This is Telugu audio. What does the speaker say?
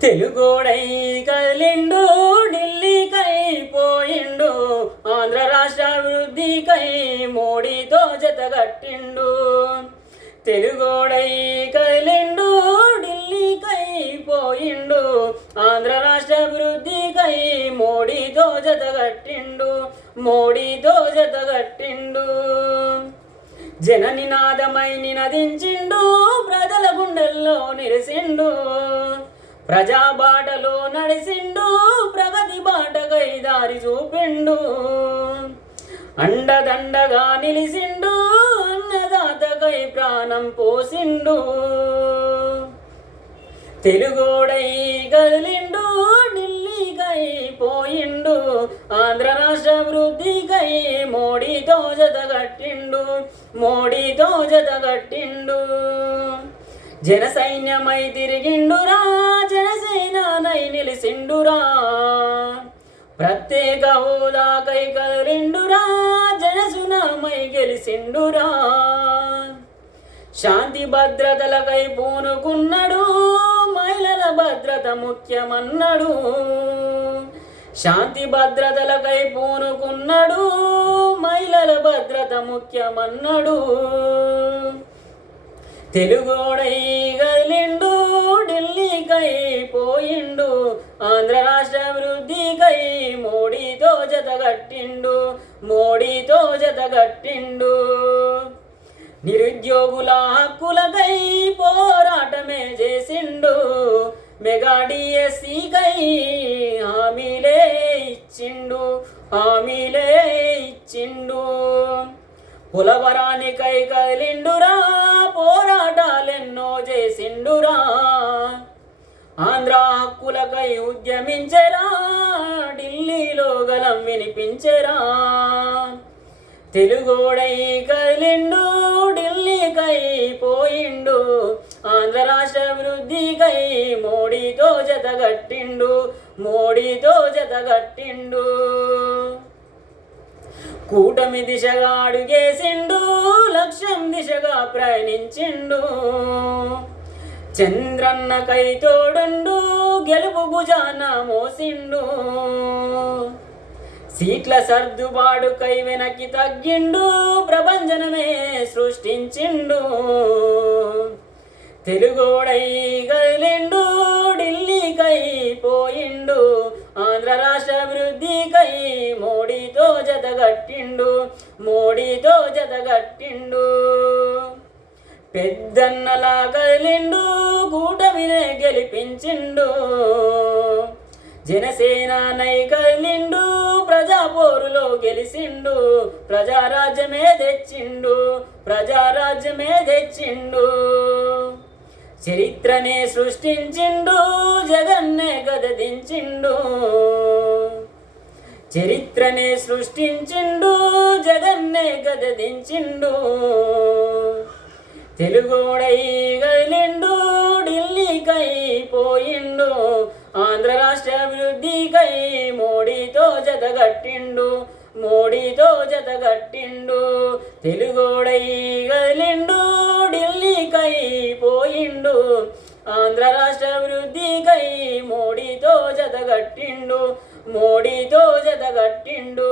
తెలుగోడై కదిలిండు ఢిల్లీకై పోయిండు ఆంధ్ర రాష్ట్ర అభివృద్ధికై మోడీతో జతగట్టిండు. తెలుగోడై కదిలిండు ఢిల్లీకై పోయిండు ఆంధ్ర రాష్ట్ర అభివృద్ధికై మోడీతో జతగట్టిండు. మోడీతో జతగట్టిండు. జన నినాదమై నినదించిండు, ప్రజల గుండెల్లో నిలిసిండు. ప్రజా బాటలో నడిసిండు, ప్రగతి బాటకై దారి చూపిండు. అండదండగా నిలిసిండు, అన్నదాతకై ప్రాణం పోసిండు. తెలుగోడై కదిలిండు ఢిల్లీకై పోయిండు ఆంధ్ర రాష్ట్ర అభివృద్ధికై మోడీతో జతగట్టిండు. మోడీతో జతగట్టిండు. జన సైన్యమై తిరిగిండురా, జనసేనై నిలిసిండురా. ప్రత్యేక హోదాకై కదిలిండురా, జనసునామై గెలిసిండురా. శాంతి భద్రతలకై పూనుకున్నాడు, మహిళల భద్రత ముఖ్యమన్నాడు. శాంతి భద్రతలకై పూనుకున్నాడు, మహిళల భద్రత ముఖ్యమన్నాడు. తెలుగోడై కదిలిండు ఢిల్లీకై పోయిండు ఆంధ్ర రాష్ట్ర అభివృద్ధికై మోడీతో జతగట్టిండు. మోడీతో జతగట్టిండు. నిరుద్యోగుల హక్కులకై పోరాటమే చేసిండు. మెగా డిఎస్సికై హామీలే ఇచ్చిండు. హామీలే ఇచ్చిండు. పోలవరానికై కదిలిండురా, పోరాటాలెన్నో చేసిండురా. ఆంధ్ర హక్కులకై ఉద్యమించెరా, ఢిల్లీలో గలం వినిపించెరా. తెలుగోడై కదిలిండు ఢిల్లీకై పోయిండు ఆంధ్ర రాష్ట్ర అభివృద్ధికై మోడీతో జతగట్టిండు. మోడీతో జతగట్టిండు. కూటమి దిశగా అడుగేసిండు, లక్ష్యం దిశగా ప్రయాణించిండు. చంద్రన్నకై తోడుండు, గెలుపు భుజాన మోసిండు. సీట్ల సర్దుబాటుకై వెనక్కి తగ్గిండు, ప్రభంజనమే సృష్టించిండు. తెలుగోడై కదిలిండు ఢిల్లీకై పోయిండు ఆంధ్ర రాష్ట్ర అభివృద్ధికై మోడీతో జతగట్టిండు. మోడీతో జతగట్టిండు. పెద్దన్నలా కదిలిండు, కూటమినే గెలిపించిండు. జనసేనై కదిలిండు, ప్రజాపోరులో గెలిచిండు. ప్రజారాజ్యమే తెచ్చిండు. ప్రజారాజ్యమే తెచ్చిండు. చరిత్రనే సృష్టించిండు, జగన్నే గదదించిండు. చరిత్రనే సృష్టించిండు, జగన్నే గదదించిండు. తెలుగోడై కదిలిండు ఢిల్లీకై పోయిండు ఆంధ్ర రాష్ట్ర అభివృద్ధికై మోడీతో జతగట్టిండు. మోడీతో జతగట్టిండు. తెలుగోడై కదిలిండు ఢిల్లీకై పోయిండు ఆంధ్ర రాష్ట్ర అభివృద్ధికై మోడీతో జతగట్టిండు. మోడీతో జతగట్టిండు.